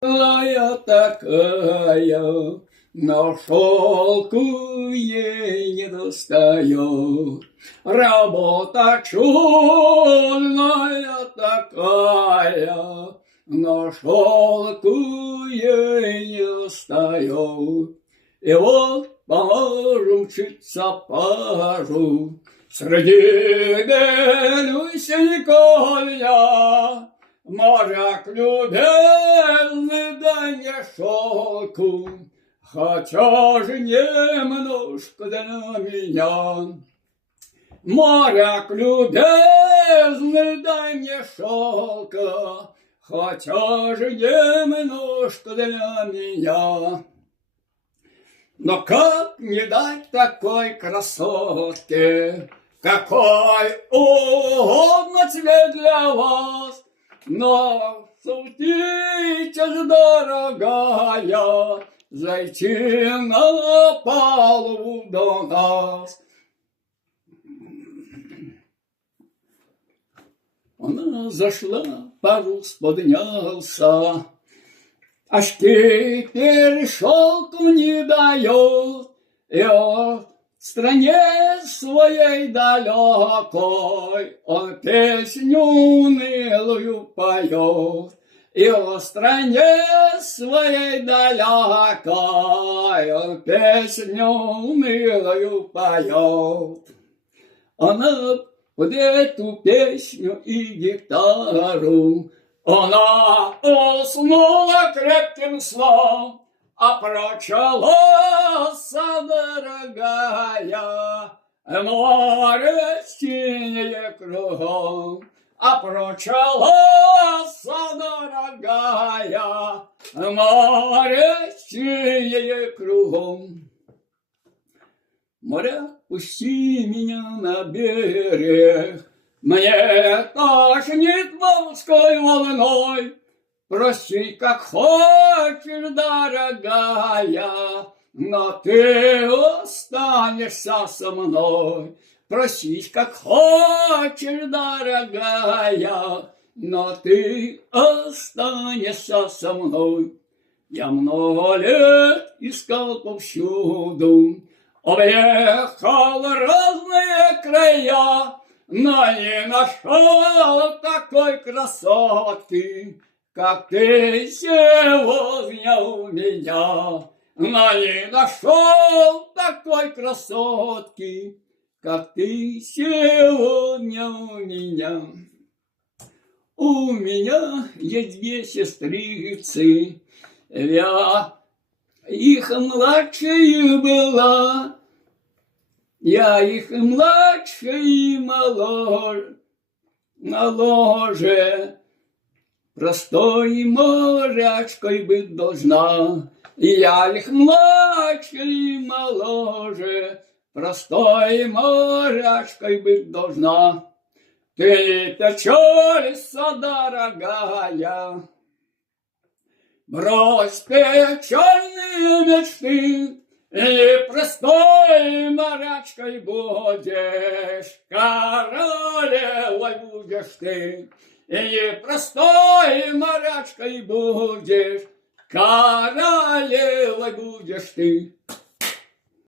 Я такая, на шелку ей не достает. Работа черная такая, на шелку ей не достает. И вот поможем мчится пажу среди белюсенькой я. Моряк любезный, да не шелку, хотя же немножко для меня. Моряк любезный, дай мне шелка, хотя же немножко для меня. Но как не дать такой красотке, какой угодно цвет для вас, но сутитесь, дорогая, зайти на палубу до нас. Она зашла, парус поднялся, аж теперь шелку не дает, и о стране своей далекой он песню унылую поет. И о стране своей далекой он песню унылую поет. Она под эту песню и гитару она уснула крепким сном, а прочалась, дорогая, море синее кругом. А прочалась, дорогая, море синее кругом. Моряк, пусти меня на берег, мне тошнит морской волной. Прости, как хочешь, дорогая, но ты останешься со мной. Прости, как хочешь, дорогая, но ты останешься со мной. Я много лет искал повсюду, объехал разные края, но не нашел такой красотки, как ты сегодня у меня. Но не нашел такой красотки, как ты сегодня у меня. У меня есть две сестрицы, я их младшая была, я их младше и моложе, простой морячкой быть должна. Я их младше и моложе, простой морячкой быть должна. Ты не печалься, дорогая, брось печальные мечты, и простой морячкой будешь, королевой будешь ты. И простой морячкой будешь, королевой будешь ты.